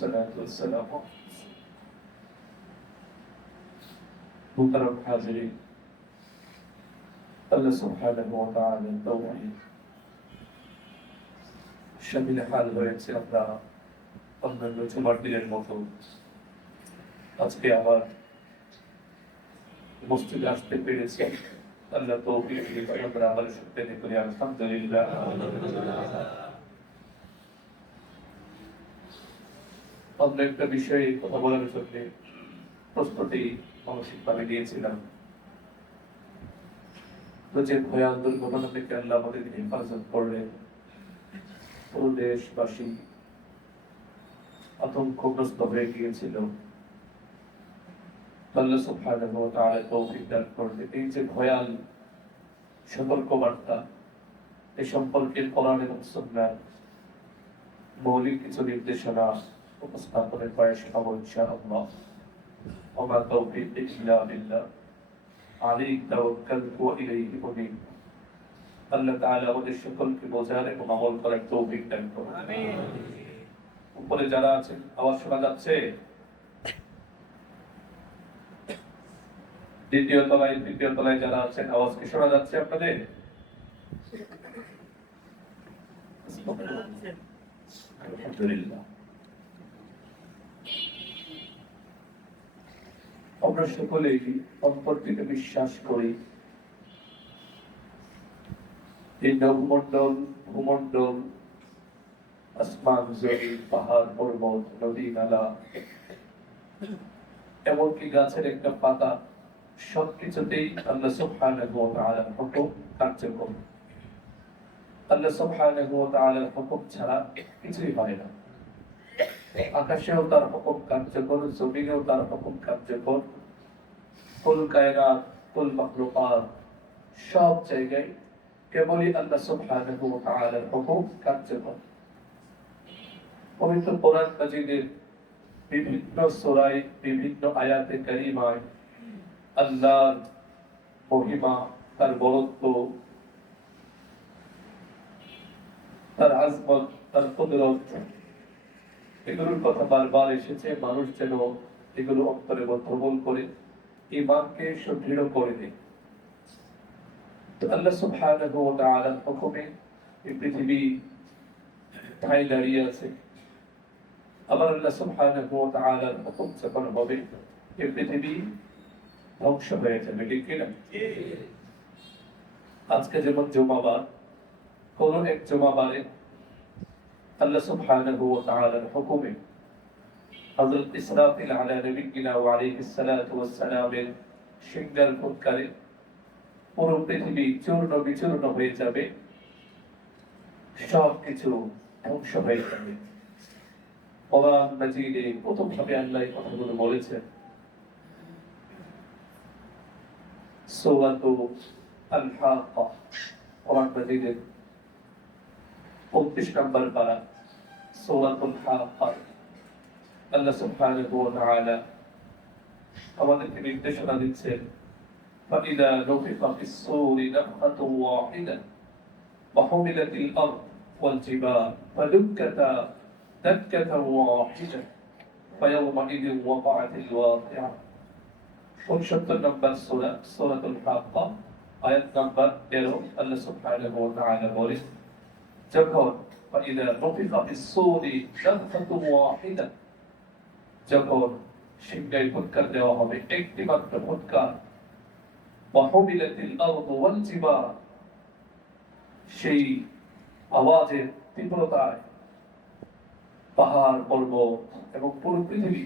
والصلاة والسلام محترم حاضرين আল্লাহ সুবহানাহু ওয়া তাআলার তৌফিক শামিল হাল হয়েছে আমরা অন্যান্য জুমার দিনের মতো আজকে আবার মসজিদে আসতে পেরেছি। আল্লাহ তৌফিক দিয়ে আমরা আবার শুকরিয়া করি আলহামদুলিল্লাহ। আমরা একটা বিষয়ে কথা বলার জন্য প্রস্তুতি মানসিকভাবে নিয়েছিলাম। যে ভয়াল দুর্ঘটনা থেকে আল্লাহ আমাদের হেফাজত করলেন, পুরো দেশবাসী আতঙ্কগ্রস্ত হয়ে গিয়েছিল। আল্লাহ সুবহানাহু ওয়া তাআলা তৌফিক দান করলেন। এই যে ভয়াল সতর্কবার্তা, এ সম্পর্কে কোরআন এবং সুন্নাহর মৌলিক কিছু নির্দেশনা উপস্থাপনের প্রয়াস করব ইনশাআল্লাহ। ওয়া তৌফিক ইল্লা বিল্লাহ, আলাইহি তাওয়াক্কালতু ওয়া ইলাইহি উনীব। আল্লাহ তাআলা আমাদের সকলকে বোঝার এবং আমল করার তৌফিক দান করুন। আমিন। উপরে যারা আছেন আওয়াজ শোনা যাচ্ছে? দ্বিতীয় তলায় তৃতীয় তলায় যারা আছেন আওয়াজ কি শোনা যাচ্ছে আপনাদের? আলহামদুলিল্লাহ। আমরা সকলেই অন্তর থেকে বিশ্বাস করি এই নভমণ্ডল, ভূমণ্ডল, আসমান, জমিন, পাহাড়, পর্বত, নদী, নালা, এমনকি গাছের একটা পাতা, সবকিছুতেই আল্লাহ সুবহানাহু ওয়া তাআলার হুকুম কার্যকর। আল্লাহ সুবহানাহু ওয়া তাআলার হুকুম ছাড়া কিছুই হয় না। আকাশেও তার হুকুম কার্যকর, জমিনেও তার হুকুম কার্যকর, কুল কায়নাত, কুল মাখলুকাত, সব জায়গায় কেবলই আল্লাহ সুবহানাহু ওয়া তাআলার হুকুম কার্যকর। পবিত্র কোরআন মাজিদের বিভিন্ন সূরায়, বিভিন্ন আয়াতে কারিমায় আল্লাহর মহিমা, তার বরত্ব, তার আজমত, তার কুদরত, এগুলোর কথা বারবার এসেছে। মানুষ যেন এগুলো অন্তরে বোধগম্য করে ঈমানকে সুদৃঢ় করে দেয়। তো আল্লাহ সুবহানাহু ওয়া তাআলার হুকুমে এই পৃথিবী ঠায় দাঁড়িয়ে আছে। আবার আল্লাহ সুবহানাহু ওয়া তাআলার হুকুম যখন হবে এই পৃথিবী ধ্বংস হয়ে যাবে, ঠিক কিনা? আজকে যেমন জুমাবার, কোন এক জুমাবারে আল্লাহ সুবহানাহু ওয়া তাআলার হুকুমে হযরত ইসরাফিল আলা নবিয়িনা ওয়া আলাইহিস সালাতু ওয়াস সালামের সিংহার ফুৎকারে পুরো পৃথিবী চূর্ণ বিচূর্ণ হয়ে যাবে, সব কিছু ধ্বংস হয়ে যাবে। কোরআন মাজিদে প্রথমভাবে আল্লাহ এই কথাগুলো বলেছেন সূরাতুল আল-হাক্কা, কোরআন মাজিদের 29 নম্বর পারা, সূরাতুল হাক্কা। আল্লাহ সুবহানাহু ওয়া তাআলা আমাদেরকে নির্দেশনা দিচ্ছেন فإذا نفخ في الصور نفخة واحدة وحملت الأرض والجبال فدكتا دكة واحدة فيومئذ وقعت الواقعة। 69 নম্বর সূরা, সূরাতুল হাক্কা, আয়াত নম্বর 13। আল্লাহ সুবহানাহু ওয়া তাআলা বলেন, যখন فإذا نفخ في الصور نفخة واحدة, যখন সিংহায় ফুৎকার দেওয়া হবে, একটি মাত্র ফুৎকার, وحملت الأرض والجبال, সেই আওয়াজের তীব্রতায় পাহাড়, পর্বত এবং পুরো পৃথিবী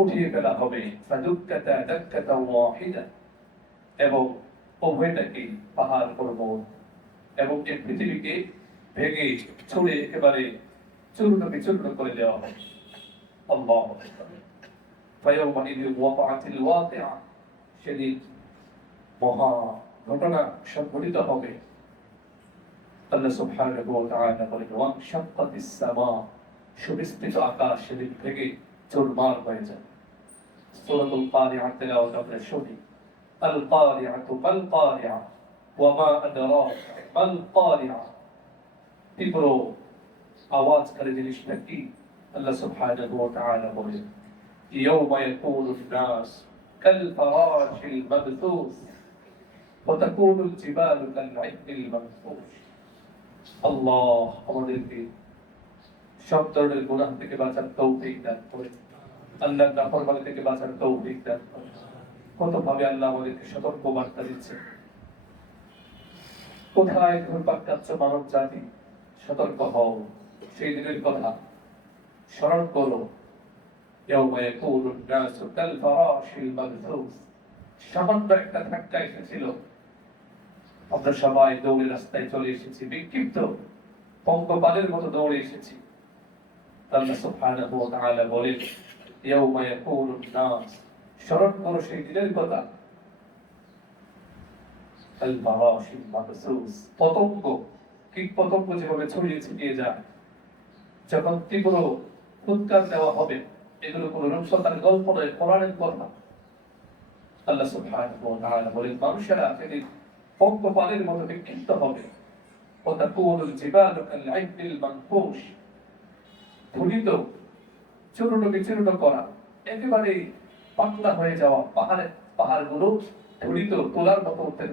উঠিয়ে ফেলা হবে। فدكتا دكة واحدة, এবং উভয়টাকে, পাহাড়, পর্বত এবং এই পৃথিবীকে ভেঙে ছুঁড়ে একেবারে চূর্ণ বিচূর্ণ করে দেওয়া হবে। আল্লাহু আকবার। فيومئذ وقعت الواقعة, সেদিন মহা ঘটনা সংঘটিত হবে। আল্লাহ সুবহানাহু ওয়া তাআলা বলেন, ওয়ানশাক্কাতিস সামা, সুবিস্তৃত আকাশ সেদিন থেকে চুরমার হয়ে যাবে। সূরাতুল কারিআহ তেলাওয়াত আমরা শুনি, আল কারিআতু মাল কারিআহ ওয়া মা আদরাকা মাল কারিআহ। তীব্র আওয়াজকারী জিনিসটা কি? আল্লাহ সুবহানাহু ওয়া তাআলা বলেন ইয়াওমা ইয়াকুনুন নাস কাল ফারাশিল মাবথুস ওয়া তাকুনুল জিবালু কাল ইহনিল মানফুশ। আল্লাহ আমাদেরকে সব ধরনের গুনাহ থেকে বাঁচার তৌফিক দান করেন, আল্লাহর নাফরমানি থেকে বাঁচার তৌফিক দান করেন। কতভাবে আল্লাহ আমাদেরকে সতর্ক বার্তা দিচ্ছেন, কোথায় ঘুরপাক খাচ্ছ মানব জাতি, সতর্ক হও, সেই দিনের কথা স্মরণ করো। ইয়াওমা ইয়াকুনুন নাসু কাল ফারাশিল মাবথুস। সামান্য একটা ধাক্কা এসেছিল, আমরা সবাই দৌড়ে রাস্তায় চলে এসেছি, বিক্ষিপ্ত পঙ্গপালের মতো দৌড়ে এসেছি। আল্লাহ সুবহানাহু ওয়া তাআলা বলেন ইয়াওমা ইয়াকুনুন নাস, স্মরণ করো সেই দিনের কথা। আল ফারাশিল মাবথুস, পতঙ্গ, কীট পতঙ্গ যেভাবে ছড়িয়ে ছিটিয়ে যায়, যখন তীব্র ফুৎকার দেওয়া হবে, এগুলো কোনো রূপসতার গল্প নয়, কোরআনের কথা। আল্লাহ সুবহানাহু ওয়া তাআলা বলেন মানুষেরা সেদিন পঙ্গপালের মতো বিক্ষিপ্ত হবে। ওয়া তাকুনুল জিবালু কাল ইহনিল মানফুশ, ধুলিত চূর্ণ বিচূর্ণ করা, একেবারে পাতলা হয়ে যাওয়া পাহাড়গুলো ধুলিত তোলার মতো উঠতে।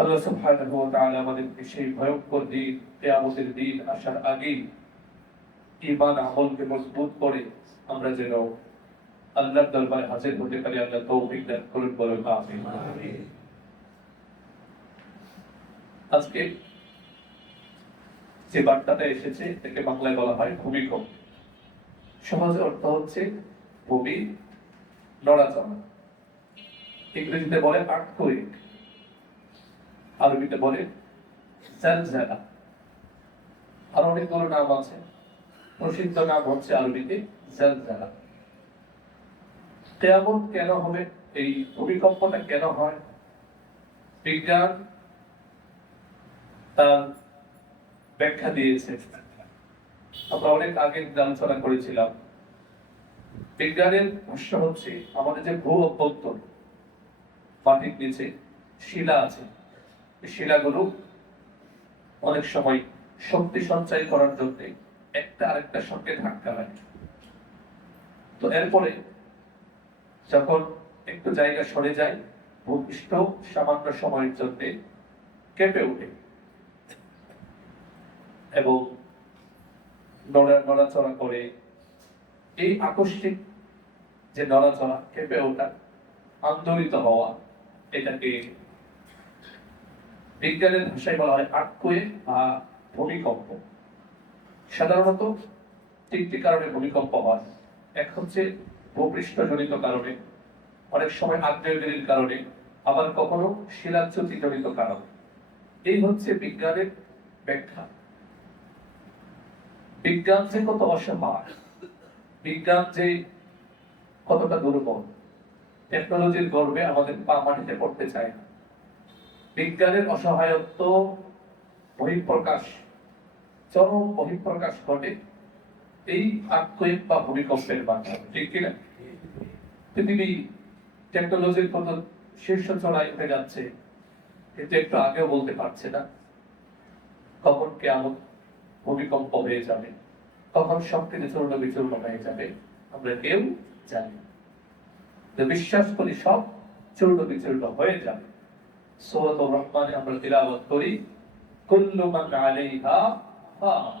আল্লাহ সুবহানাহু ওয়া তাআলা আমাদেরকে সেই ভয়ঙ্কর দিন, কিয়ামতের দিন আসার আগেই ঈমান আমলকে মজবুত করে আমরা যেন আল্লাহর দরবারে হাজির হতে পারি। আল্লাহ তৌফিক দান করুন, বলুন আমিন। আজকে যে বার্তাটা এসেছে এটাকে বাংলায় বলা হয় ভূমিকম্প। সহজ অর্থ হচ্ছে ভূমি নড়াচড়া। ইংরেজিতে বলে আর্থকুয়েক, আরবিতে বলে জালজালা। আর অনেকগুলো নাম আছে, প্রসিদ্ধ নাম হচ্ছে আরবিতে জালজালা। কিয়ামত কেন হবে, এই ভূমিকম্পটা কেন হয়, বিজ্ঞান তার ব্যাখ্যা দিয়েছে। আমরা অনেক আগে আলোচনা করেছিলাম। বিজ্ঞানের ভাষ্য হচ্ছে আমাদের যে ভূ অভ্যন্তর মাটির নিচে শিলা আছে, এই শিলাগুলো অনেক সময় শক্তি সঞ্চয় করার জন্য একটা আরেকটার সঙ্গে ধাক্কা লাগে। তো এরপরে যখন একটু জায়গা সরে যায়, ভূপৃষ্ঠ সামান্য সময়ের জন্য কেঁপে ওঠে এবং নড়াচড়া করে। এই আকস্মিক যে নড়াচড়া, কেঁপে ওঠা, আন্দোলিত হওয়া, এটাকে বিজ্ঞানের ভাষায় বলা হয় আর্থকুয়েক বা ভূমিকম্প। সাধারণত তিনটি কারণে ভূমিকম্প হয়। এক হচ্ছে ভূপৃষ্ঠজনিত কারণে, অনেক সময় আগ্নেয়গিরির কারণে, আবার কখনো শিলাচ্যুতি জনিত কারণ। এই হচ্ছে বিজ্ঞানের ব্যাখ্যা। বিজ্ঞান যে কত অসহায়, বিজ্ঞান যে কতটা দুর্বল, টেকনোলজির গর্বে আমাদের পা মাটিতে পড়তে চায় না। বিজ্ঞানের অসহায়ত্ব বহিঃপ্রকাশ, চরম বহিঃপ্রকাশ ঘটে এই আর্থকুয়েক বা ভূমিকম্পের মাধ্যমে, ঠিক কিনা? পৃথিবী টেকনোলজির কত শীর্ষ চড়াই উঠে যাচ্ছে, কিন্তু একটু আগেও বলতে পারছে না কখন কিয়ামত, ভূমিকম্প হয়ে যাবে, কখন সবকিছু চূর্ণ বিচূর্ণ হয়ে যাবে, আমরা কেউ জানি না। বিশ্বাস করি সব চূর্ণ বিচূর্ণ হয়ে যাবে। সূরাতুর রহমানে আমরা তিলাওয়াত করি কুল্লু মান আলাইহা ফান,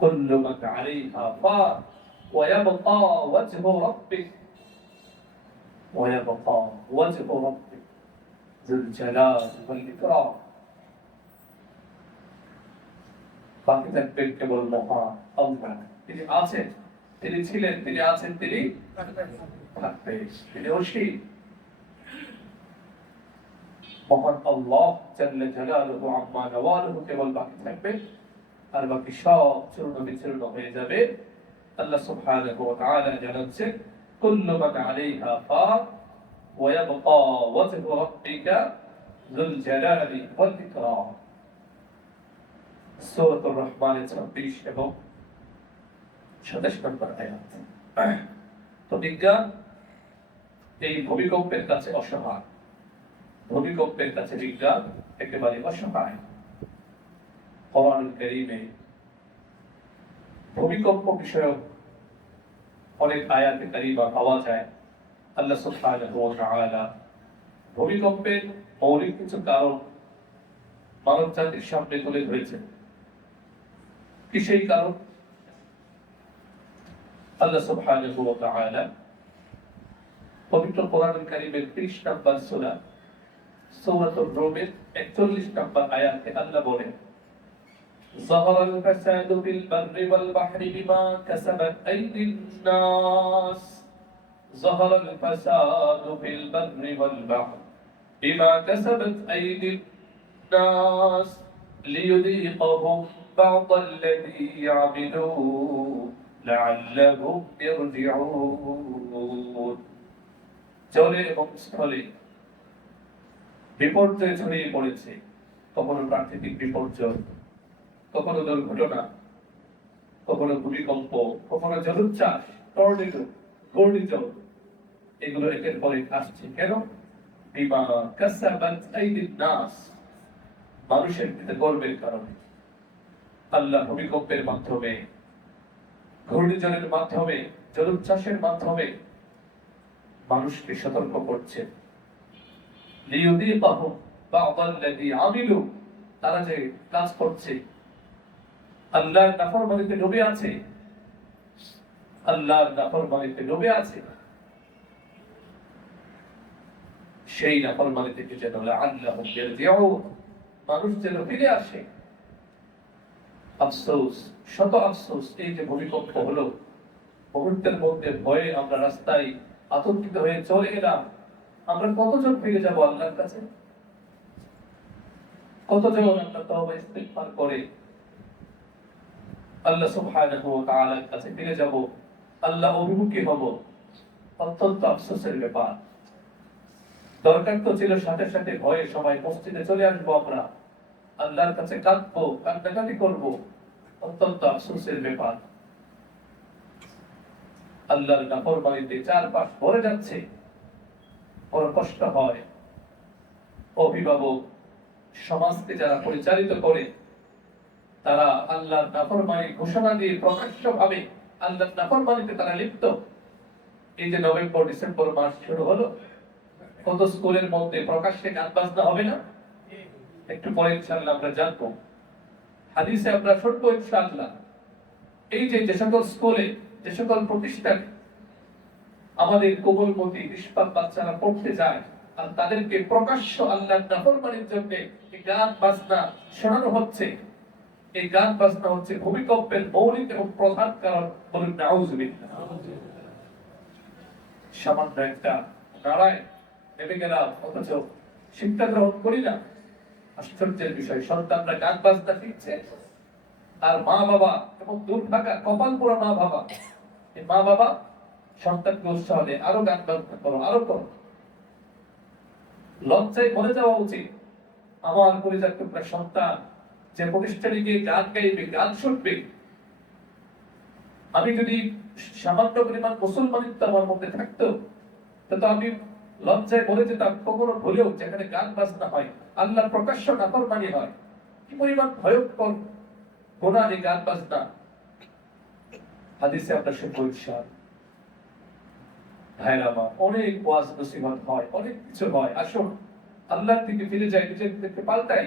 কুল্লু মান আলাইহা ফান ওয়া ইয়াবকা ওয়াজহু রাব্বিক ওয়া ইয়াবকা ওয়াজহু রাব্বিক যুল জালাল ওয়াল ইকরাম। বাকি থাকবেন কেবল মহান আল্লাহ। তিনি আছেন, তিনি ছিলেন, তিনি আছেন, তিনি থাকবেন, তিনি অসীম। মহান আল্লাহ জাল্লা জালালুহু আম্মা নাওয়ালুহু কেবল বাকি থাকবে, আর বাকি সব চূর্ণ বিচূর্ণ হয়ে যাবে। আল্লাহ সুবহানাহু ওয়া তাআলা জানাচ্ছেন কুল্লু মান আলাইহা ফান ওয়া ইয়াবকা ওয়াজহু রাব্বিকা যুল জালালি ওয়াল ইকরাম। সূরাতুর রহমানের 26 এবং 27 নম্বর আয়াত। তো বিজ্ঞান এই ভূমিকম্পের কাছে অসহায়, ভূমিকম্পের কাছে বিজ্ঞান একেবারে অসহায়। কোরআনুল কারীমে ভূমিকম্প বিষয়ক অনেক আয়াতে কারিমা পাওয়া যায়। আল্লাহ সুবহানাহু ওয়া তাআলা ভূমিকম্পের মৌলিক কিছু কারণ মানব জাতির সামনে তুলে ধরেছেন। কি সেই কারণ? আল্লাহ সুবহানাহু ওয়া তাআলা পবিত্র কোরআনুল কারীমের 30 নম্বর সূরা সূরাতুর রুমের 41 নম্বর আয়াতে আল্লাহ বলেন, ظهر الفساد في البر والبحر بما كسبت أيدي الناس ظهر الفساد في البر والبحر بما كسبت أيدي الناس ليذيقهم بعض الذي عملوا لعلهم يرجعون জলে এবং স্থলে বিপর্যয় ছড়িয়ে পড়েছে, কখনো প্রাকৃতিক বিপর্যয়, কখনো দুর্ঘটনা, কখনো ভূমিকম্প, কখনো জলোচ্ছ্বাস, টর্নেডো, ঘূর্ণিঝড়, এগুলো একের পর এক আসছে। কেন? বিমা কাসাবাত আইদিন নাস, মানুষের কর্মের কারণে। আল্লাহ ভূমিকম্পের মাধ্যমে, ঘূর্ণিঝড়ের মাধ্যমে, জলোচ্ছ্বাসের মাধ্যমে মানুষকে সতর্ক করছেন। লিয়ুযীকাহুম বা'দাল্লাযী আমিলু, তারা যে কাজ করছে, আল্লাহর নাফরমানিতে ডুবে আছে, আল্লাহর নাফরমানিতে ডুবে আছে, সেই নাফরমানি থেকে যেন লাআল্লাহুম ইয়ারজিউন, মানুষ যেন ফিরে আসে। আফসোস, শত আফসোস, এই যে ভূমিকম্প হলো, মুহূর্তের মধ্যে ভয়ে আমরা রাস্তায় আতঙ্কিত হয়ে চলে এলাম। আমরা কতজন ফিরে যাব আল্লাহর কাছে? কতজন আমরা তওবা ইস্তিগফার করে আল্লাহ সুবহানাহু ওয়া তাআলার কাছে ফিরে যাব, আল্লাহ অভিমুখী হব? অত্যন্ত আফসোসের ব্যাপার। দরকার তো ছিল সাথে সাথে ভয়ে সবাই মসজিদে চলে আসবো, আমরা আল্লাহর কাছে কাঁদবো, কান্নাকাটি করবো। অত্যন্ত আফসোসের ব্যাপার। আল্লাহর নাফরমানিতে চারপাশ ভরে যাচ্ছে, বড় কষ্ট হয়। অভিভাবক, সমাজকে যারা পরিচালিত করে, তারা আল্লাহর নাফরমানি ঘোষণা দিয়ে প্রকাশ্যভাবে আল্লাহর নাফরমানিতে তারা লিপ্ত। এই যে নভেম্বর ডিসেম্বর মাস শুরু হলো, কত স্কুলের মধ্যে প্রকাশ্যে গান বাজনা হবে না? একটু পরে ইনশাআল্লাহ আমরা জানবো, হাদিসে আমরা শুনবো ইনশাআল্লাহ। এই যে সকল স্কুলে, যে সকল প্রতিষ্ঠানে আমাদের কোমলমতি নিষ্পাপ বাচ্চারা পড়তে যায়, আর তাদেরকে প্রকাশ্য আল্লাহর নাফরমানির জন্য এই গান বাজনা শোনানো হচ্ছে, এই গান বাজনা হচ্ছে ভূমিকম্পের মৌলিক এবং প্রধান কারণ। বলুন নাউযুবিল্লাহ। সামান্য একটা নারায় নেমে গেলাম, অথচ শিক্ষা গ্রহণ করি না। আশ্চর্যের বিষয়, সন্তানরা গান বাজনা শিখছে, আর মা বাবা এবং দুর্ভাগা কপাল পোড়া মা বাবা, এই মা বাবা সন্তানকে উৎসাহ দেয়, আরো গান বাজনা করো, আরো করো। লজ্জায় মরে যাওয়া উচিত। আমার পরিবার টুকরা সন্তান যে প্রতিষ্ঠানে গিয়ে গান গাইবে, গান শুনবে, আমি যদি সামান্য পরিমাণ মুসলমানিত্ব আমার মধ্যে থাকতো, তো আমি লজ্জায় মরে যেতাম। কখনো ভুলেও যেখানে গান বাজনা হয়, আল্লাহ প্রকাশ্য নাফরমানি হয়, কি পরিমাণ ভয়ঙ্কর গুনাহ এই গান বাজনা। হাদিসে আমরা শুনবো ইনশাআল্লাহ। ভাইরা আমার, অনেক ওয়াজ নসিহত হয়, অনেক কিছু হয়। আসুন আল্লাহর দিকে ফিরে যাই, নিজেদেরকে পাল্টাই,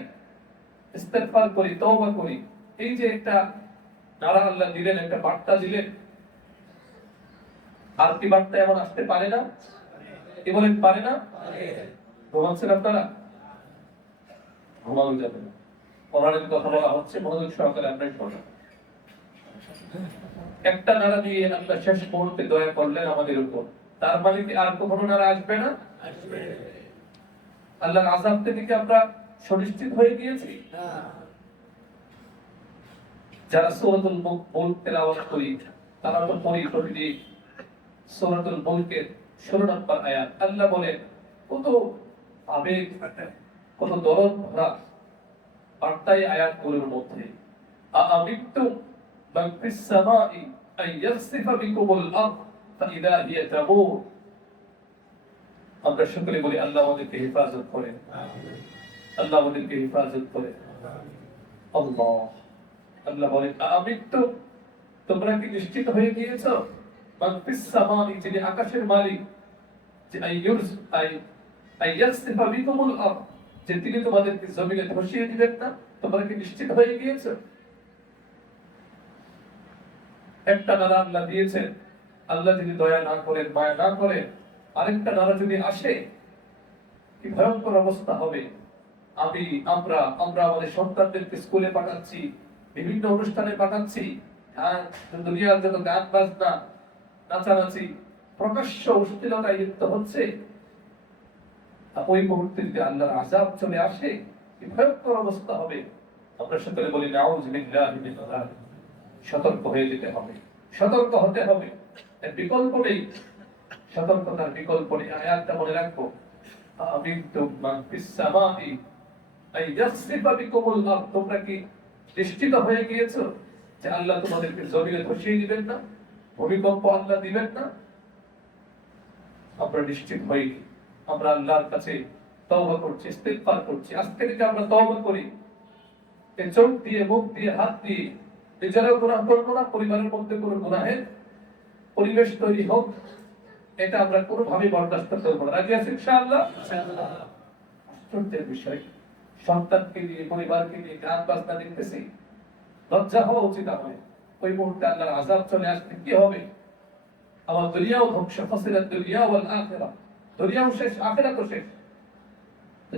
ইস্তেগফার করি, তওবা করি। এই যে একটা নারা আল্লাহ দিলেন, একটা বার্তা দিলেন, আর কি বার্তা এমন আসতে পারে না? কি বলেন, পারে না? ঘুমাচ্ছেন আপনারা? ঘুমানো যাবে না। কোরআনের কথা বলা হচ্ছে, মনোযোগ সহকারে আপনারা শোনেন। একটা নারা দিয়ে আল্লাহ শেষ মুহূর্তে দয়া করলেন আমাদের উপর, তার মানে কি আর কখনো নারা আসবে না? আসবে। আল্লাহর আযাব থেকে আমরা সুনিশ্চিত হয়ে গিয়েছি। যারা সূরাতুল মুলক তেলাওয়াত করি, তারা তো পড়ি প্রতিটি সূরাতুল মুলকের 16 নম্বর আয়াত। আল্লাহ বলেন, কত আবেগ, কত দরদ ভরা বার্তায় আয়াতগুলোর মধ্যে। আ'আমিনতুম মান ফিস সামাই আন ইয়াখসিফা বিকুমুল আরদ ফাইযা হিয়া তামুর। আমরা সকলে বলি, আল্লাহ আমাদেরকে হেফাজত করেন, আল্লাহ আমাদেরকে হেফাজত করেন। আল্লাহ আল্লাহ বলেন আমিত্তু তোমরা কি নিশ্চিত হয়ে গিয়েছো মান ফিস সামাই যিনি আকাশের মালিক যে আইয়াসিফা বিকুমুল আরদ যে তিনি তোমাদেরকে জমিনে ধসিয়ে দিবেন না তোমরা কি নিশ্চিত হয়ে গিয়েছো একটা নারা আল্লাহ দিয়েছেন আল্লাহ যদি দয়া না করেন মায়া না করেন আরেকটা নারা যদি আসে কি ভয়ঙ্কর অবস্থা হবে আমরা আমাদের সন্তানদেরকে স্কুলে পাঠাচ্ছি বিভিন্ন অনুষ্ঠানে পাঠাচ্ছি দুনিয়ার যত গান বাজনা নাচানাচি প্রকাশ্য অশ্লীলতায় লিপ্ত হচ্ছে ওই মুহূর্তে যদি আল্লাহর আযাব চলে আসে কি ভয়ঙ্কর অবস্থা হবে আমরা সকলে বলি নাউযু বিল্লাহি মিন যালিক সতর্ক হয়ে যেতে হবে সতর্ক হতে হবে এর বিকল্প নেই সতর্কতার বিকল্প নেই আয়াতটা মনে রাখবো আমিনতুম মান ফিস সামাই আইয়াসিফা বিকুমুল আরদ তোমরা কি নিশ্চিত হয়ে গিয়েছো যে আল্লাহ তোমাদেরকে জমিনে ধসিয়ে দিবেন না ভূমিকম্প আল্লাহ দিবেন না আমরা নিশ্চিত হই আমরা আল্লাহর কাছে তওবা করছি ইস্তিগফার করছি আজকে থেকে আমরা তওবা করি এই চোখ দিয়ে মুখ দিয়ে হাত দিয়ে নিজেরা গুনাহ করবো না পরিবারের মধ্যে কোনো গুনাহের পরিবেশ তৈরি হোক এটা আমরা কোনোভাবে বরদাস্ত করবো না রাজি আছি ইনশাআল্লাহ আশ্চর্যের বিষয় সন্তানকে নিয়ে পরিবারকে নিয়ে গান বাজনা দেখতেছি লজ্জা হওয়া উচিত আমাদের ওই মুহূর্তে আল্লাহর আযাব চলে আসলে কি হবে আমার দুনিয়াও ধ্বংস ফাসিলাত দুনিয়া ওয়াল আখিরাহ দুনিয়াও শেষ আখিরাতও শেষ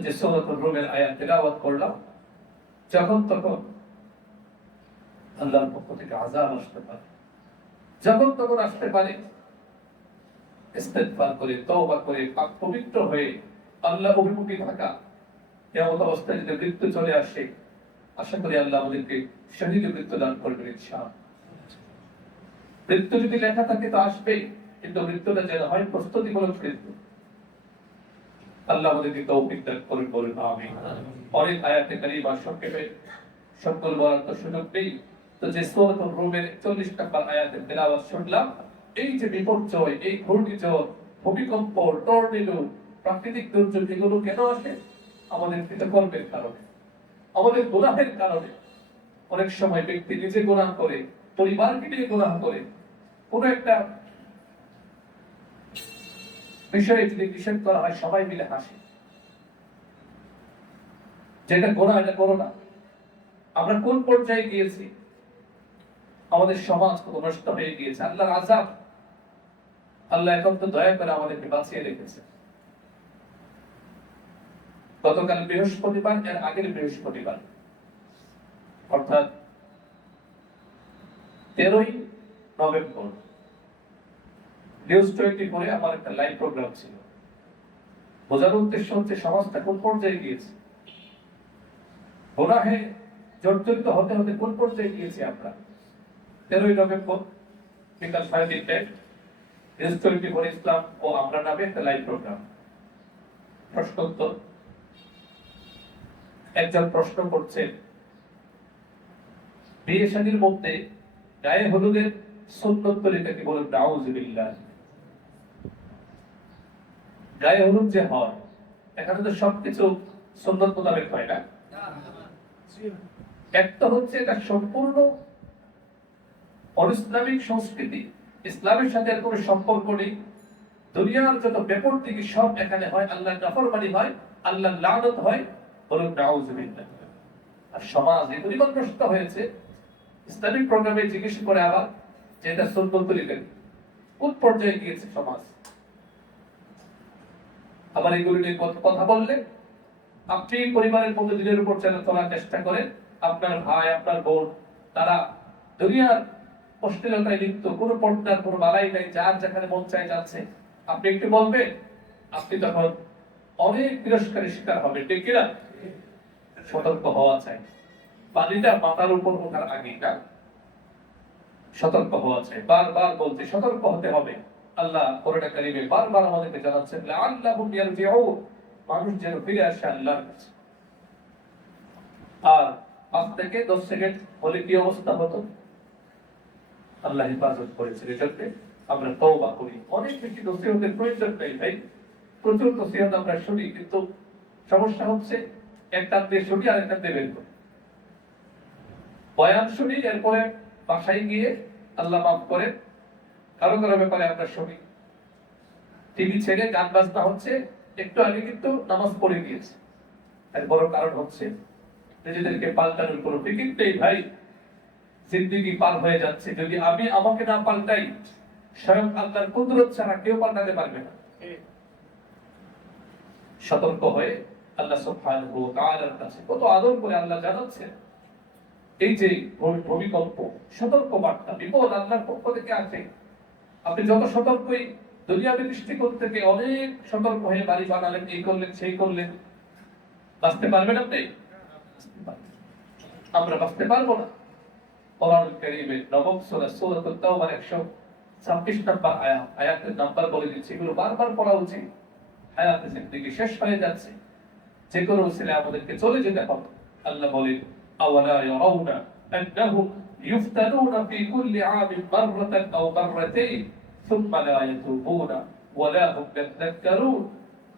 যে সূরাতুর রুমের আয়াত তেলাওয়াত করলাম যখন তখন আল্লাহর পক্ষ থেকে আযাব আসতে পারে যখন তখন আসতে পারে ইস্তিগফার করে তওবা করে পাক পবিত্র হয়ে আল্লাহ অভিমুখী থাকা এমন অবস্থায় যদি মৃত্যু চলে আসে আশা করি আল্লাহ আমাদেরকে শহীদ মৃত্যু দান করবেন ইনশাআল্লাহ মৃত্যু যদি লেখা থাকে তো আসবেই কিন্তু মৃত্যুটা যেন হয় প্রস্তুতিমূলক মৃত্যু আল্লাহ আমাদেরকে তৌফিক দান করুন বলুন আমিন অনেক আয়াতে কারিমা সংক্ষেপে সকল বলার তো সুযোগ নেই তো যে সূরাতুর রুমের 41 নম্বর আয়াতের তেলাওয়াত শুনলাম এই যে বিপর্যয় এই ঘূর্ণিঝড় ভূমিকম্প টর্নেডো প্রাকৃতিক দুর্যোগ এগুলো কেন আসে আমাদের কৃতকর্মের কারণে আমাদের গুনাহের কারণে অনেক সময় ব্যক্তি নিজে গুনাহ করে পরিবারকে নিয়ে গুনাহ করে কোনো একটা বিষয়ে যদি নিষেধ করা হয় সবাই মিলে হাসে যেটা গুনাহ এটা করো না আমরা কোন পর্যায়ে গিয়েছি আমাদের সমাজ কত নষ্ট হয়ে গিয়েছে আল্লাহর আযাব আল্লাহ এখন তো দয়া করে আমাদেরকে বাঁচিয়ে রেখেছে গতকাল বৃহস্পতিবার এর আগের বৃহস্পতিবার অর্থাৎ 13ই নভেম্বর নিউজ 24 এ আমার একটা লাইভ প্রোগ্রাম ছিল বোঝানোর উদ্দেশ্য হচ্ছে সমাজটা কোন পর্যায়ে গিয়েছে গুনাহে জর্জরিত হতে হতে কোন পর্যায়ে গিয়েছি আমরা 13ই নভেম্বর বিকাল 3:30টায় নিউজ 24 ইসলাম ও আমরা নামে একটা লাইভ প্রোগ্রাম প্রশ্নোত্তর একজন প্রশ্ন করছে বিয়ে শাদীর মধ্যে গায়ে হলুদের সুন্নত তরিকা কি বলেন নাউযুবিল্লাহ গায়ে হলুদ যে হয় এখানে তো সবকিছু সুন্নত মোতাবেক হয় না একটা হচ্ছে এটা সম্পূর্ণ অনিসলামিক সংস্কৃতি ইসলামের সাথে এর কোনো সম্পর্ক নেই দুনিয়ার যত বেপরদিকি সব এখানে হয় আল্লাহর নাফরমানি হয় আল্লাহর লানত হয় বলুন নাউযুবিল্লাহ আর সমাজ এগুলি নষ্ট হয়েছে ইসলামিক প্রোগ্রামে জিজ্ঞেস করে আবার যে এটা সুন্নত তরিকা কোন পর্যায়ে গিয়েছে সমাজ আবার এগুলি নিয়ে কথা বললে আপনি পরিবারের মধ্যে দিনের উপর চলার চেষ্টা করেন আপনার ভাই আপনার বোন তারা দুনিয়ার অশ্লীলতায় লিপ্ত কোনো পর্দার কোনো বালাই নাই যার যেখানে মন চায় যাচ্ছে আপনি একটু বলবেন আপনি তখন অনেক তিরস্কারের শিকার হবেন ঠিক কিনা সতর্ক হওয়া চাই পানিটা মাথার উপর ওঠার আগে না সতর্ক হওয়া চাই বারবার বলতে সতর্ক হতে হবে আল্লাহ কোরআনে কারীমে বারবার আমাদেরকে জানাচ্ছেন লাআল্লাহুম ইয়ারজিউন মানুষ যেন ফিরে আসে আল্লাহর কাছে আর 5 থেকে 10 সেকেন্ড বলে কি অবস্থা হতো আল্লাহ হেফাজত করেছে এজন্য আমরা তওবা করি অনেক বেশি নসিহতের প্রয়োজন নেই ভাই প্রচুর নসিহত আমরা শুনি কিন্তু সমস্যা হচ্ছে একটা দিয়ে শুনি আর একটা দিয়ে বের করি বয়ান শুনি, এরপরে বাসায় গিয়ে আল্লাহ মাফ করে কারো কারো ব্যাপারে আমরা শুনি টিভি ছেড়ে গান বাজনা হচ্ছে, একটু আগে কিন্তু নামাজ পড়ে গিয়েছে। এর বড় কারণ হচ্ছে নিজেদেরকে পাল্টানোর কোনো ফিকির নেই ভাই। জিন্দেগি পার হয়ে যাচ্ছে, যদি আমি আমাকে না পাল্টাই স্বয়ং আল্লাহর কুদরত ছাড়া কেউ পাল্টাতে পারবে না। সতর্ক হয়ে আল্লাহ সুবহানাহু ওয়া তাআলার কাছে কত আদর করে আল্লাহ জানাচ্ছেন, এই যে ভূমিকম্প সতর্ক বার্তা, বিপদ আল্লাহর পক্ষ থেকে আসে। আপনি যত সতর্কই দুনিয়াবী দৃষ্টিকোণ থেকে অনেক সতর্ক হয়ে বাড়ি বানালেন, এই করলেন সেই করলেন, বাঁচতে পারবেন আপনি? আমরা বাঁচতে পারবো না। কোরআনুল কারীমের নবম সূরা সূরাতুত তাওবার 126 নম্বর আয়াতের নাম্বার বলে দিচ্ছি, এগুলো বারবার পড়া উচিত। হায়াতে জিন্দেগি শেষ হয়ে যাচ্ছে, যে কোনো উসিলায় আমাদেরকে চলে যেতে হবে। আল্লাহ বলেন, আওয়ালা ইয়ারাউনা আন্নাহুম ইফতানুনা ফি কুল্লি আমিন মাররাতান আও মাররাতাইন সুম্মা লা ইয়াতুবুনা ওয়া লা হুম ইয়াযাক্কারুন।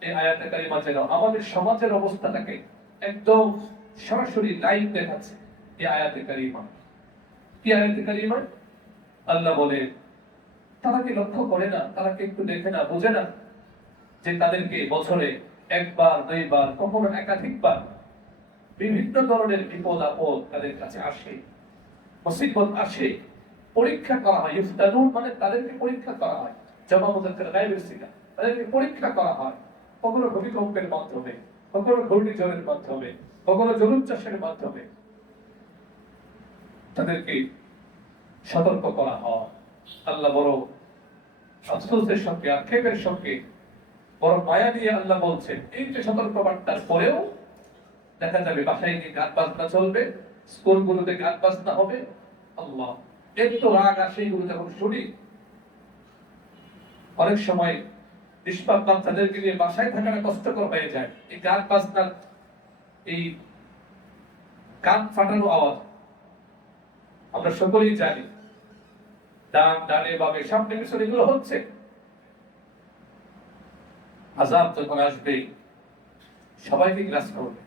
এই আয়াতে কারিমা যেন আমাদের সমাজের অবস্থাটাকে একদম সরাসরি লাইভ দেখাচ্ছে। এই আয়াতে কারিমা কি আয়াতে কারিমা? আল্লাহ বলে, তারা কি লক্ষ্য করে না, তারা কি একটু দেখে না, বোঝে না যে তাদেরকে বছরে একবার দুইবার কখনো একাধিকবার বিভিন্ন ধরনের বিপদ আপদ তাদের কাছে আসে, মুসিবত আসে, পরীক্ষা করা হয়। ইফতানুন মানে তাদেরকে পরীক্ষা করা হয়, জামা মুযাক্কার গায়বের সিগা, তাদেরকে পরীক্ষা করা হয়। কখনো ভূমিকম্পের মাধ্যমে, কখনো ঘূর্ণিঝড়ের মাধ্যমে, কখনো জলুপ চাষের মাধ্যমে তাদেরকে সতর্ক করা হয়। আল্লাহ বড় আফসোসের সঙ্গে, আক্ষেপের সঙ্গে, বড় মায়া দিয়ে আল্লাহ বলছেন, এই যে সতর্ক বার্তার পরেও দেখা যাবে বাসায় গিয়ে গান বাজনা চলবে, স্কুলগুলোতে গান বাজনা হবে। আল্লাহ, এত রাগ আসে এগুলো যখন শুনি। অনেক সময় নিষ্পাপ বাচ্চাদেরকে নিয়ে বাসায় থাকাটা কষ্টকর হয়ে যায়। এই গান বাজনার এই কান ফাটানো আওয়াজ আমরা সকলেই জানি, ডান ডানে বামে সামনে পিছনে এগুলো হচ্ছে। আযাব যখন আসবে সবাইকে গ্রাস করবে,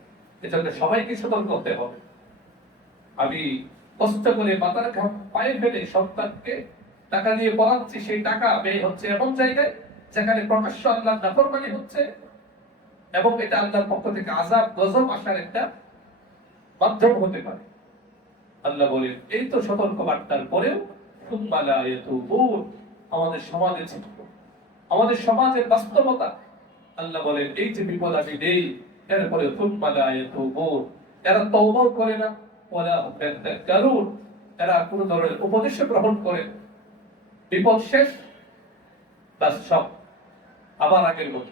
এজন্য সবাইকে সতর্ক হতে হবে। আমি কষ্ট করে মাথার ঘাম পায়ে ফেলে সন্তানকে টাকা দিয়ে পড়াচ্ছি, সেই টাকা ব্যয় হচ্ছে এমন জায়গায় যেখানে প্রকাশ্য আল্লাহর নাফরমানি হচ্ছে, এবং এটা আল্লাহর পক্ষ থেকে আযাব গজব আসার একটা মাধ্যম হতে পারে। আল্লাহ বলেন, এই তো সতর্ক বার্তার পরেও সুম্মা লা ইয়াতুবুন, আমাদের সমাজের চিত্র, আমাদের সমাজের বাস্তবতা। আল্লাহ বলেন, এই যে বিপদ আমি দেই, এরপরে সুম্মা লা ইয়াতুবুন, এরা তওবা করে না, ওয়ালা হুম ইয়াযাক্কারুন, এরা কোন ধরনের উপদেশ গ্রহণ করে। বিপদ শেষ, বাস সব আবার আগের মতো।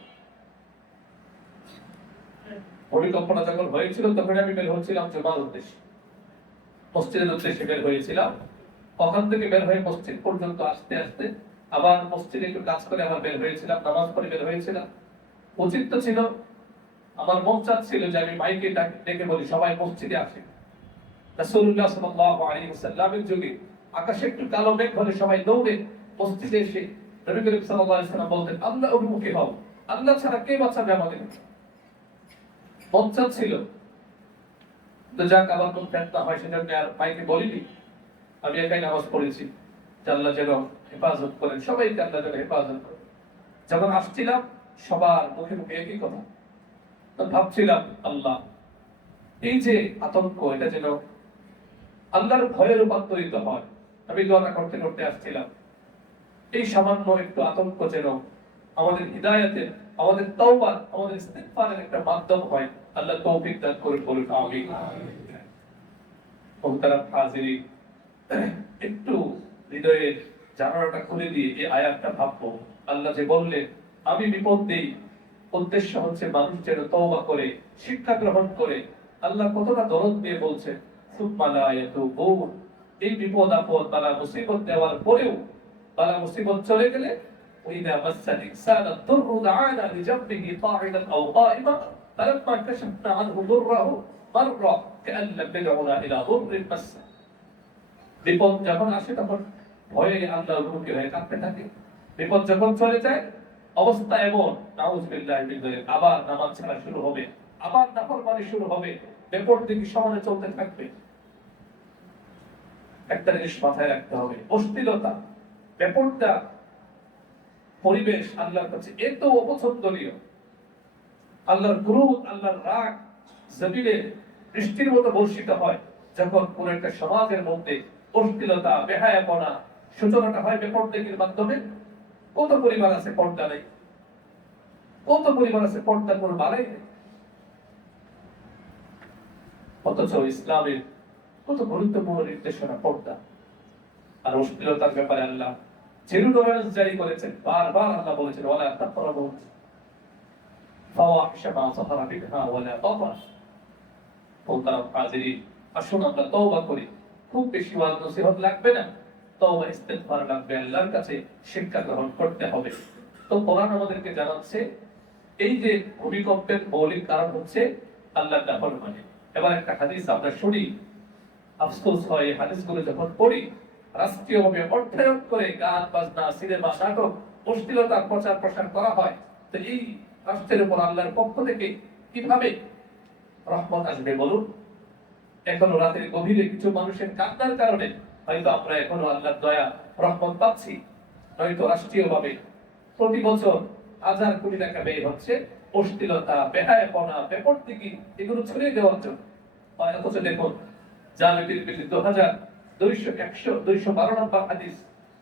পরিকল্পনা যখন হয়েছিল তখন আমি বের হচ্ছিলাম জুমার উদ্দেশ্যে, মসজিদের উদ্দেশ্যে বের হয়েছিলাম। ওখান থেকে বের হয়ে মসজিদ পর্যন্ত আসতে আসতে আবার মসজিদে একটু কাজ করে আবার বের হয়েছিলাম, নামাজ পড়ে বের হয়েছিলাম। উচিত তো ছিল, আমার মন চাচ্ছিল যে আমি মাইকে ডেকে বলি সবাই মসজিদে আসে। রাসূলুল্লাহ সাল্লাল্লাহু আলাইহি ওয়াসাল্লামের যুগে আকাশে একটু কালো মেঘ হলে সবাই দৌড়ে মসজিদে এসে নবী করিম সাল্লাল্লাহু আলাইহি ওয়াসাল্লাম বলতেন, আল্লাহ অভিমুখী হও, আল্লাহ ছাড়া কে বাঁচাবে আমাদের। মন চাচ্ছিল, তো যাক আমার কোন ফেতনা হয় সেজন্য আর মাইকে বলিনি, আমি একাই নামাজ পড়েছি। আল্লাহ যেন হেফাজত করেন, সবাইকে আল্লাহ যেন হেফাজত করেন। যখন আসছিলাম সবার মুখে মুখে একই কথা, তো ভাবছিলাম আল্লাহ, এই যে আতঙ্ক এটা যেন আল্লাহর ভয়ে রূপান্তরিত হয়। আমি দোয়া করতে করতে আসছিলাম, এই সামান্য একটু আতঙ্ক যেন আমাদের হিদায়াতের, আমাদের তওবার, আমাদের ইস্তিগফারের একটা মাধ্যম হয়। আল্লাহ তৌফিক দান করুন, বলুন আমিন। মুহতারাম হাজিরিন, একটু হৃদয়ের জানালাটা খুলে দিয়ে এই আয়াতটা ভাববো। আল্লাহ যে বললেন আমি বিপদ দেই, উদ্দেশ্য হচ্ছে মানুষ যেন তওবা করে, শিক্ষা গ্রহণ করে। আল্লাহ কতটা দরদ দিয়ে বলছেন, সুম্মা লা ইয়াতুবুন, এই বিপদ আপদ বালা মুসিবত দেওয়ার পরেও, বালা মুসিবত চলে গেলে ওয়াইদা মাসাল ইনসানা দুররু দাআনা লিজাম্বিহি কাঈদান আও কাঈমা ফালাম্মা কাশাফনা আনহু দুররাহু মাররা কাআন লাম ইয়াদউনা ইলা দুররিন মাসসা। বিপদ যখন আসে তখন ভয়ে আল্লাহর মুখে হয়ে কাঁপতে থাকে। বিপদ যখন চলে যায় অবস্থা এমন, নাউযুবিল্লাহি মিন যালিক, আবার নামাজ ছাড়া শুরু হবে, আবার নাফরমানি শুরু হবে, বিপদ দিকে সমানে চলতে থাকবে। একটা জিনিস মাথায় রাখতে হবে, অশ্লীলতা, ব্যাপারটা, পরিবেশ আল্লাহর কাছে এত অপছন্দনীয়। আল্লাহর ক্রোধ, আল্লাহর রাগ জমিনে বৃষ্টির মতো বর্ষিত হয় যখন কোন একটা সমাজের মধ্যে অশ্লীলতা, বেহায়াপনা সূচনাটা হয় বেপরদাগির মাধ্যমে। কত পরিবার আছে পর্দা নেই, কত পরিবার আছে পর্দা কোনো বালাই নেই, অথচ ইসলামের কত গুরুত্বপূর্ণ নির্দেশনা পর্দা। আর অশ্লীলতার ব্যাপারে আল্লাহ জিরো টলারেন্স জারি করেছেন। বারবার আল্লাহ বলেছেন ওয়ালা তাকরাবু ফাওয়াহিশা মা যাহারা মিনহা ওয়ালা বাতান। মোহতারাম হাজিরিন, আসুন আমরা তওবা করি। খুব বেশি ওয়াজ নসিহত লাগবে না, তওবা ইস্তিগফার লাগবে, আল্লাহর কাছে শিক্ষা গ্রহণ করতে হবে। তো কোরআন আমাদেরকে জানাচ্ছে এই যে ভূমিকম্পের মৌলিক কারণ হচ্ছে আল্লাহর নাফরমানি। এবার একটা হাদিস আমরা শুনি, আফসোস হয় হাদিসগুলো যখন পড়ি রাষ্ট্রীয়ভাবে অর্থায়ন করে গান বাজনা, সিনেমা, নাটক, অশ্লীলতার প্রচার প্রসার করা হয়। তো এই রাষ্ট্রের উপর আল্লাহর পক্ষ থেকে কিভাবে রহমত আসবে বলুন? এখনো রাতের গভীরে কিছু মানুষের কান্নার কারণে হয়তো আমরা এখনো আল্লাহর দয়া রহমত পাচ্ছি। নয়তো রাষ্ট্রীয়ভাবে প্রতি বছর হাজার কোটি টাকা ব্যয় হচ্ছে অশ্লীলতা, বেহায়াপনা, বেপরদিকি এগুলো ছড়িয়ে দেওয়ার জন্য। অথচ দেখুন জামিদের বিরুদ্ধে 2212 নম্বর হাদিস,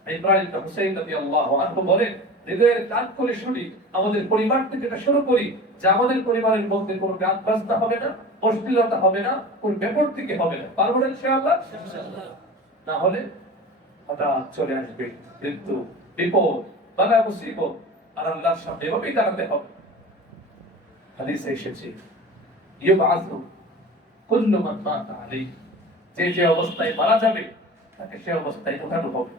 ইব্রাহিম ইবনে হুসাইন রাদিয়াল্লাহু আনহু বলেন, হৃদয়ের কান করে শুনি, আমাদের পরিবার থেকে এটা শুরু করি যে আমাদের পরিবারের মধ্যে কোনো গান বাজনা হবে না, অশ্লীলতা হবে না, কোনো বেপরদিকি হবে না। পারবো না ইনশাআল্লাহ? না হলে হঠাৎ চলে আসবে মৃত্যু, বিপদ, বালা মুসিবত, আর আল্লাহর সামনে এভাবেই দাঁড়াতে হবে। হাদিসে এসেছে ইউবআসু কুল্লু মান মাতা আলাইহি, যে যে অবস্থায় মারা যাবে তাকে সে অবস্থায় উঠানো হবে।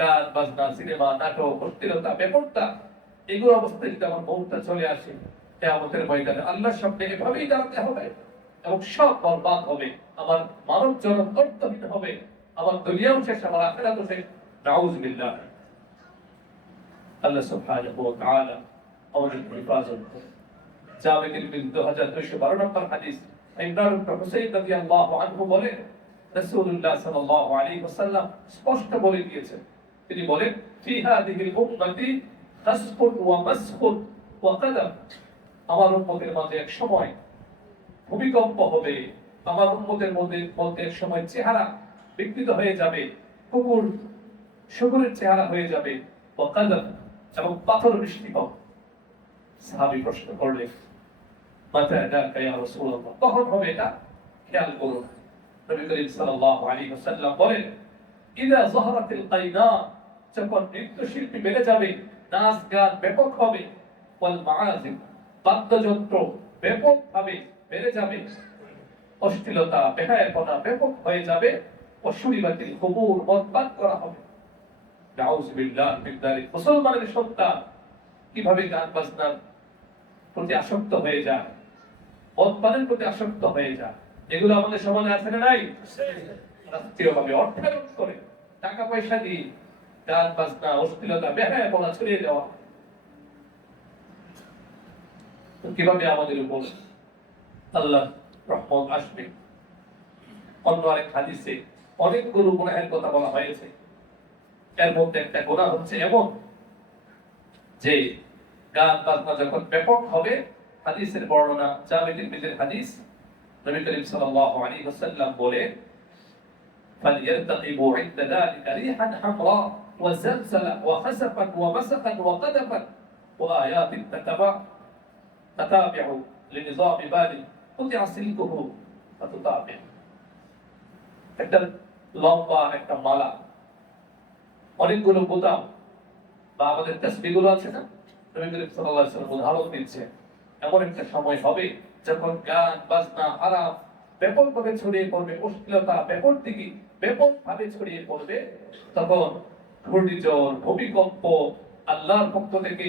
গান বাজনা, সিনেমা, নাটক, অশ্লীলতা, বেপরতা এগুলো অবস্থায় যদি আমার মৌতটা চলে আসে কিয়ামতের ময়দানে আল্লাহর সামনে এভাবেই দাঁড়াতে হবে এবং সব বরবাদ হবে। আমার মানব জনম অর্থহীন হবে, আমার দুনিয়াও শেষ, আমার আখিরাতও শেষ। নাউযুবিল্লাহ। আল্লাহ সুবহানাহু ওয়া তাআলা আমাদের হেফাজত করুন। জামিদের বিরুদ্ধে 2212 নম্বর হাদিস, ইমরান ইবনে হুসাইন রাদিয়াল্লাহু আনহু বলেন, রাসূলুল্লাহ সাল্লাল্লাহু আলাইহি ওয়াসাল্লাম স্পষ্ট বলে দিয়েছেন, তিনি বলেন ফি হাদিহিল উম্মতি তাসকুত ওয়া মাসকুত ওয়া কাদাম, আমার উম্মতের মাঝে এক সময় ভূমিকম্প হবে, আমার উম্মতের মধ্যে এক সময় চেহারা বিকৃত হয়ে যাবে, কুকুর শুকুরের চেহারা হয়ে যাবে, ওয়া কাদাম এবং পাথর বৃষ্টি হবে। সাহাবী প্রশ্ন করলেন মাতা যাকা ইয়া রাসূলুল্লাহ, কখন হবে এটা? খেয়াল করুন, নবী করিম সাল্লাল্লাহু আলাইহি ওয়াসাল্লাম বলেন ইযা যাহরাতিল কায়না, যখন নৃত্যশিল্পী বেড়ে যাবে, নাচ গান ব্যাপক হবে, ওয়াল মাআজিম, বাদ্যযন্ত্র ব্যাপকভাবে বেড়ে যাবে, অশ্লীলতা, বেহায়াপনা ব্যাপক হয়ে যাবে, অশুরিবাতিল কুবুর, মদপান করা হবে। নাউযুবিল্লাহ মিন যালিক। মুসলমানের সন্তান কিভাবে গান বাজনার প্রতি আসক্ত হয়ে যায়, মদপানের প্রতি আসক্ত হয়ে যায়, এগুলো আমাদের সমাজে আছে না নাই? রাষ্ট্রীয়ভাবে অর্থায়ন করে টাকা পয়সা দিয়ে গান বাজনা, অশ্লীলতা, বেহায়াপনা ছড়িয়ে দেওয়া। তো কিভাবে আমাদের উপর আল্লাহ রহমত আসবে? অন্য আরেক হাদিসে অনেকগুলো গুনাহের কথা বলা হয়েছে, এর মধ্যে একটা গুনাহ হচ্ছে এমন যে গান বাজনা যখন ব্যাপক হবে, হাদিসের বর্ণনা জামিদের বিজের হাদিস, নবী করিম সাল্লাল্লাহু আলাইহি ওয়াসাল্লাম বলে فليرتقبوا عند ذلك ريحا حمراء وزلزلا وخسفا ومسخا وقذفا وآيات تتابع لنظام بال قطع سلكه فتتابع। একটা লম্বা একটা মালা, অনেকগুলো বোতাম, বা আমাদের তাসবিহগুলো আছে না, নবী করিম সাল্লাল্লাহু আলাইহি ওয়াসাল্লাম উদাহরণ দিচ্ছে এমন একটা সময় হবে যখন গান বাজনা হারাম ব্যাপকভাবে ছড়িয়ে পড়বে, অশ্লীলতা বেপরদিকি ব্যাপকভাবে ছড়িয়ে পড়বে। তখন ঘূর্ণিঝড়, ভূমিকম্প, আল্লাহর পক্ষ থেকে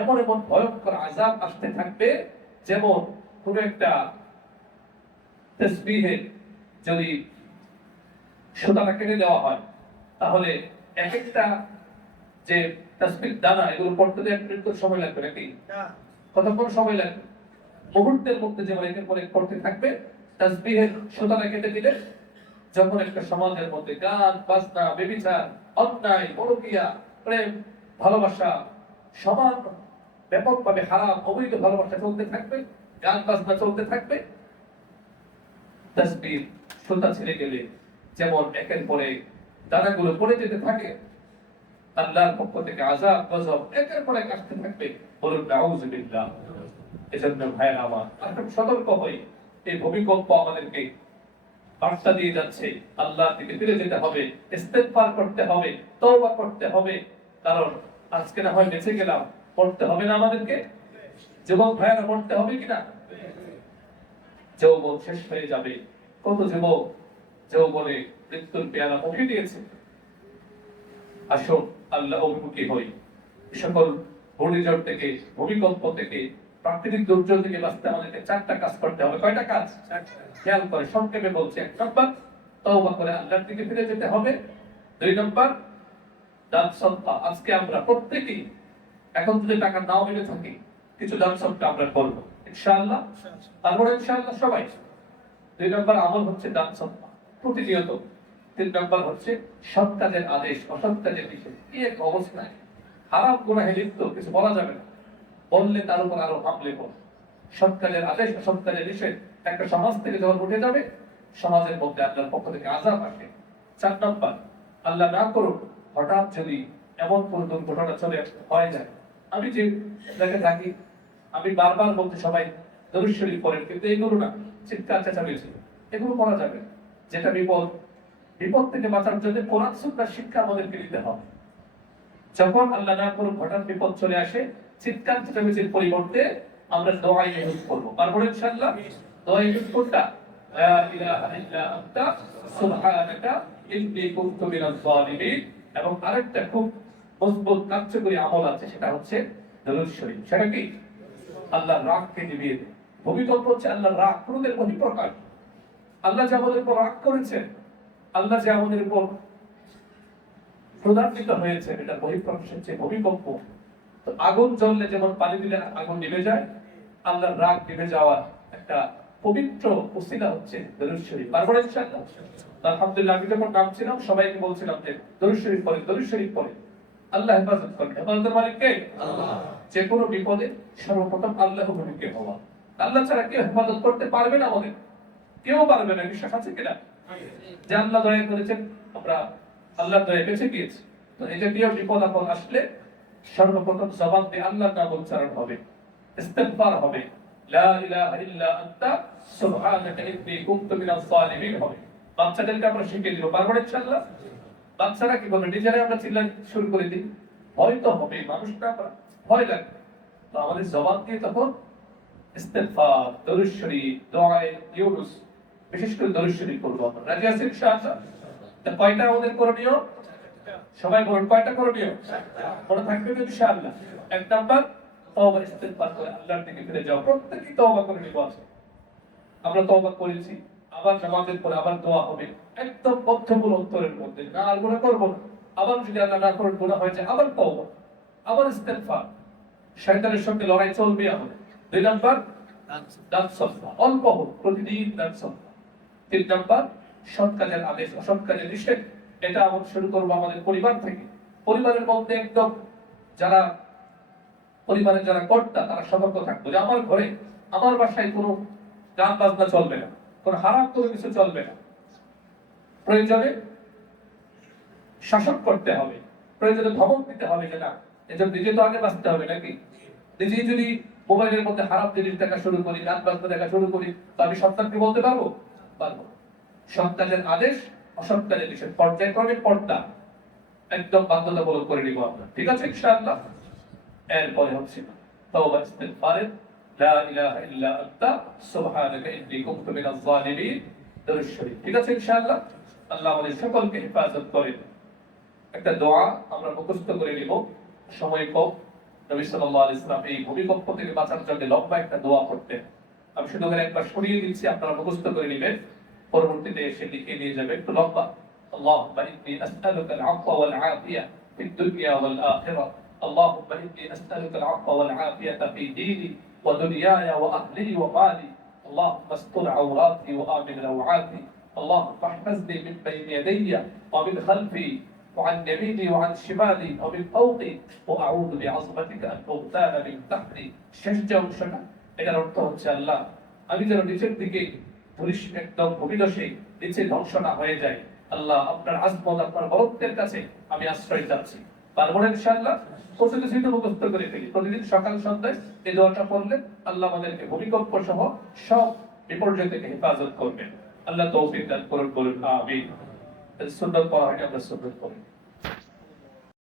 এমন এমন ভয়ঙ্কর আযাব আসতে থাকবে, যেমন কোন একটা তাসবিহে যদি সুতাটা কেটে দেওয়া হয় তাহলে এক একটা যে তাসবিহ দানা এগুলো পড়তে 1 মিনিট করে সময় লাগবে নাকি? কতক্ষণ সময় লাগবে? মুহূর্তের মধ্যে যেমন একের পর এক পড়তে থাকবে, তাসবিহের সুতাটা কেটে দিলে যখন একটা সমাজের মধ্যে গান বাজনা ব্যভিচার অন্যায় পরকীয়া প্রেম ভালোবাসা সমান ব্যাপকভাবে হারাম অবৈধ ভালোবাসা চলতে থাকবে, গান বাজনা চলতে থাকবে, তাসবিহ সুতা ছিঁড়ে গেলে যেমন একের পরে দানাগুলো পড়ে যেতে থাকে, আল্লাহর পক্ষ থেকে আযাব গজব একের পর এক আসতে থাকবে। বলুন নাউযুবিল্লাহ। এজন্য ভাইয়েরা আমার আমরা সতর্ক হই, এই ভূমিকম্প আমাদেরকে বার্তা দিয়ে যাচ্ছে আল্লাহর দিকে ফিরে যেতে হবে, ইস্তেগফার করতে হবে, তওবা করতে হবে। কারণ আজকে না হয় বেঁচে গেলাম, পড়তে হবে না আমাদেরকে? যুবক ভাইয়েরা পড়তে হবে কিনা? যৌবন শেষ হয়ে যাবে। কত যুবক যৌবনে মৃত্যুর পেয়ালা মুখে দিয়েছে। আসুন আল্লাহ অভিমুখী হই। সকল ঘূর্ণিঝড় থেকে, ভূমিকম্প থেকে, প্রাকৃতিক দুর্যোগ থেকে বাঁচতে আমাদেরকে 4টা কাজ করতে হবে। কয়টা কাজ? খেয়াল করে সংক্ষেপে বলছি। 1 নম্বর তওবা করে আল্লাহর দিকে ফিরে যেতে হবে। 2 নম্বর দান সদকা। আজকে আমরা প্রত্যেকেই এখন যদি টাকা নাও মিলে থাকি কিছু দান সদকা আমরা করব ইনশাআল্লাহ। তারপরে ইনশাআল্লাহ সবাই। 2 নম্বর আমল হচ্ছে দান সদকা প্রতিনিয়ত। 3 নম্বর হচ্ছে সৎ কাজের আদেশ, অসৎ কাজের নিষেধ। এই এক অবস্থায় হারাম গুনাহে লিপ্ত কিছু বলা যাবে না, বললে তার উপর আরো হামলে পড়ে। সৎ কাজের আদেশ, অসৎ কাজের নিষেধ একটা সমাজ থেকে যখন উঠে যাবে, সমাজের মধ্যে আল্লাহর পক্ষ থেকে আযাব আসে। 4 নম্বর আল্লাহ না করুক হঠাৎ যদি এমন কোন দুর্ঘটনা চলে হয়ে যায়, আমি যে জায়গায় থাকি আমি বারবার বলতে সবাই দরুদ শরীফ পড়েন, কিন্তু এইগুলো না চিৎকার চেঁচামেচি এগুলো করা যাবে না। যেটা বিপদ, বিপদ থেকে বাঁচার জন্য কোরআন সুন্নাহর শিক্ষা আমাদেরকে নিতে হবে। যখন আল্লাহ না করুক হঠাৎ বিপদ চলে আসে, চিৎকার চেঁচামেচির পরিবর্তে আমরা দোয়া ইউজ করব। তারপরে ইনশাআল্লাহ দোয়া ইউজ কোনটা? লা ইলাহা ইল্লা আনতা সুবহানাকা ইন্নী কুনতু মিনাজ জালিমিন। এবং আরেকটা খুব মজবুত কার্যকরী আমল আছে, সেটা হচ্ছে দরুদ শরীফ। সেটা কি? আল্লাহর রাগকে নিভিয়ে দেয়। ভূমিকম্প হচ্ছে আল্লাহর রাগ, ক্রোধের বহিঃপ্রকাশ। আল্লাহ যে আমাদের উপর রাগ করেছেন, আল্লাহ যে আমাদের উপর ক্রোধান্বিত হয়েছে, এটা বহিঃপ্রকাশ হচ্ছে ভূমিকম্প। তো আগুন জ্বললে যেমন পানি দিলে আগুন নিভে যায়, আল্লাহর রাগ নিভে যাওয়ার একটা পবিত্র ওসিলা হচ্ছে দরুদ শরীফ। তারপরে ইনশাআল্লাহ আলহামদুলিল্লাহ আমি যখন নামছিলাম সবাইকে বলছিলাম যে দরুদ শরীফ পড়ে, দরুদ শরীফ পড়ে। আল্লাহ হেফাজত করেন। হেফাজতের মালিক কে? আল্লাহ। যে কোনো বিপদে সর্বপ্রথম আল্লাহ অভিমুখী হওয়া। আল্লাহ ছাড়া কেউ হেফাজত করতে পারবে না, আমাদের কেউ পারবে না। বিশ্বাস আছে কিনা যে আল্লাহ দয়া করেছেন, আমরা আল্লাহর দয়া বেঁচে গিয়েছি? তো এই জাতীয় বিপদ আপদ আসলে সর্বপ্রথম জবান দিয়ে আল্লাহর নাম উচ্চারণ হবে, ইস্তিগফার হবে, লা ইলাহা ইল্লা আনতা সুবহানাকা ইন্নী কুনতু মিনাজ জালিমিন হবে। বাচ্চাদেরকে আমরা শিখিয়ে দিব, পারবো ইনশাআল্লাহ? বাচ্চারা কি বলবে? নিজেরাই আমরা চিল্লা শুরু করে দিই, ভয় তো হবে, মানুষটা ভয় লাগবে। তো আমাদের জবান দিয়ে তখন ইস্তিগফার, দরুদ শরীফ, দোয়া ইউনুস, বিশেষ করে দরুদ শরীফ করবো আমরা। রাজি আছেন ইনশাআল্লাহ? তা কয়টা আমাদের করণীয়? সবাই বলুন কয়টা করণীয়? মনে থাকবে তো ইনশাআল্লাহ। 1 নাম্বার তওবা ইস্তিগফার করে আল্লাহর দিকে ফিরে যাও। প্রত্যেকই তওবা করে নিব। আছে আমরা তওবা করেছি, আবার নামাজের পরে আবার দোয়া হবে একদম বদ্ধমূল অন্তরের মধ্যে, না আর গুনাহ করব না। আবার যদি আল্লাহ না করেন গুনাহ হয়ে যায়, আবার তওবা, আবার ইস্তিগফার। শয়তানের সঙ্গে লড়াই চলবে আমাদের। 2 নাম্বার দান সদকা, অল্প হোক প্রতিদিন দান সদকা। 3 নাম্বার সৎ কাজের আদেশ, অসৎ কাজের নিষেধ। এটা আমরা শুরু করবো আমাদের পরিবার থেকে। পরিবারের মধ্যে একদম যারা পরিবারের যারা কর্তা তারা সতর্ক থাকবে যে আমার ঘরে, আমার বাসায় কোনো গান বাজনা চলবে না, কোনো হারাম কোনো কিছু চলবে না। প্রয়োজনে শাসন করতে হবে, প্রয়োজনে ধমক দিতে হবে যে না, এজন্য নিজে তো আগে বাঁচতে হবে নাকি? নিজেই যদি মোবাইলের মধ্যে হারাম জিনিস দেখা শুরু করি, গান বাজনা দেখা শুরু করি, তো আমি সন্তানকে বলতে পারবো? পারবো। সন্তানের আদেশ, অসৎ কাজের নিষেধ, পর্যায়ক্রমে পর্দা একদম বাধ্যতামূলক করে নিব আমরা। ঠিক আছে ইনশাআল্লাহ? এরপরে হচ্ছে তওবা ইস্তিগফার, লা ইলাহা ইল্লা আনতা সুবহানাকা ইন্নী কুনতু মিনাজ জালিমিন, দরুদ শরীফ। ঠিক আছে ইনশাআল্লাহ? আল্লাহ আমাদের সকলকে হেফাজত করেন। একটা দোয়া আমরা মুখস্থ করে নিব, সময় কম। নবী সাল্লাল্লাহু আলাইহি ওয়াসাল্লাম এই ভূমিকম্প থেকে বাঁচার জন্য লম্বা একটা দোয়া করতেন। আমি শুধু একবার শুনিয়ে দিচ্ছি, আপনারা মুখস্থ করে নেবেন, পরবর্তীতে এসে লিখে নিয়ে যাবেন। একটু লম্বা। আল্লাহুম্মা ইন্নী আসআলুকা আল-আফওয়া ওয়াল আফিয়া ফিদ দুনিয়া ওয়াল আখিরাহ। اللهم إني أسألك العفو والعافية في ديني ودنياي وأهلي ومالي. اللهم استر عوراتي وآمن روعاتي اللهم احفظني من بين يدي ومن خلفي وعن يميني وعن شمالي ومن فوقي واعوذ بعظمتك ان اغتال من تحتي শেষ যে অংশটা এটার অর্থ হচ্ছে আল্লাহ আমি যেন নিচের দিকে ধরিস একদম ভূমিদশে নিচে ধ্বংস না হয়ে যায় আল্লাহ আপনার আজমত আপনার বরত্বের কাছে আমি আশ্রয় চাচ্ছি পারবো না ইনশাআল্লাহ প্রতিদিন মুখস্থ করে ফেলি প্রতিদিন সকাল সন্ধ্যায় এই দোয়াটা পড়লে আল্লাহ আমাদেরকে ভূমিকম্প সহ সব বিপর্যয় থেকে হেফাজত করবেন আল্লাহ তৌফিক দান করুন বলুন আমিন সুন্নাত পড়া হয় আমরা সুন্নাত পড়ি